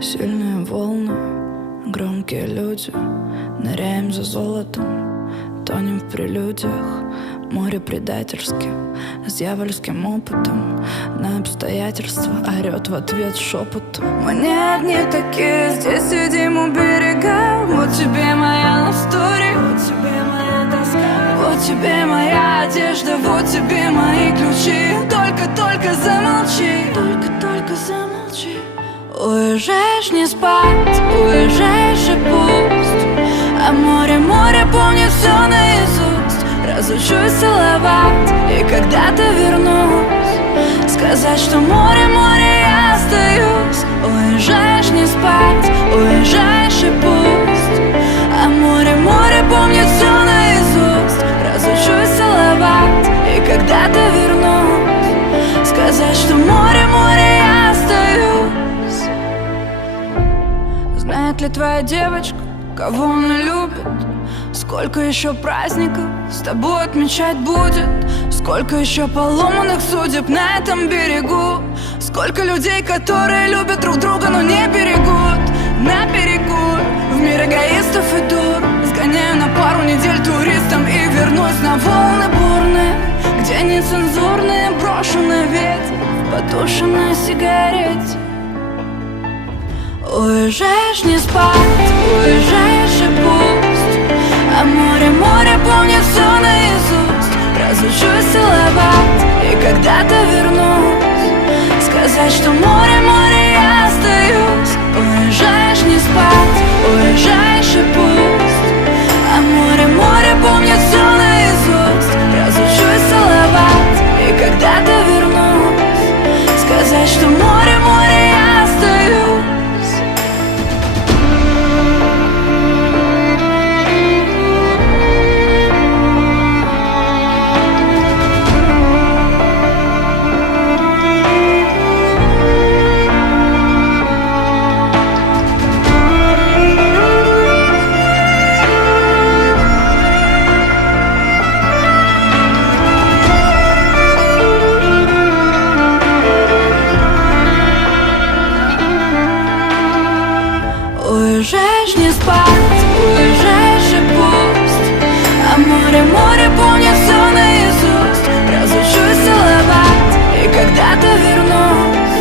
Сильные волны, громкие люди, ныряем за золотом, тонем в прелюдиях. Море предательски, с дьявольским опытом, на обстоятельства орет в ответ шепотом. Мы не одни такие, здесь сидим у берега. Вот тебе моя love story, вот тебе моя тоска, вот тебе моя одежда, вот тебе мои ключи. Только замолчи, только замолчи. Уезжаешь не спать, уезжаешь и пусть, а море помнит все наизусть. Разучусь целовать, и когда-то вернусь, сказать, что море, я остаюсь. Уезжаешь не спать, уезжаешь и пусть, а море помнит все наизусть. Разучусь целовать, и когда-то вернусь, сказать, что море, я остаюсь. Знает ли твоя девочка, кого она любит? Сколько еще праздников с тобой отмечать будет? Сколько еще поломанных судеб на этом берегу? Сколько людей, которые любят друг друга, но не берегут? Наперекор в мир эгоистов и дур сгоняю на пару недель туристом и вернусь на волны бурные, где нецензурные брошу на ветер в потушенной сигарете. Уезжаешь не спать, уезжаешь и пусть, а море помнит все наизусть. Разучусь целовать, и когда-то вернусь, сказать, что море, я остаюсь. Уезжаешь не спать, уезжаешь и пусть, а море помнит все наизусть. Разучусь целовать, и когда-то вернусь, сказать, что море, я остаюсь. Уезжаешь не спать, уезжаешь и пусть, а море помнит все наизусть. Разучусь целовать, и когда-то вернусь,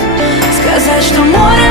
сказать, что море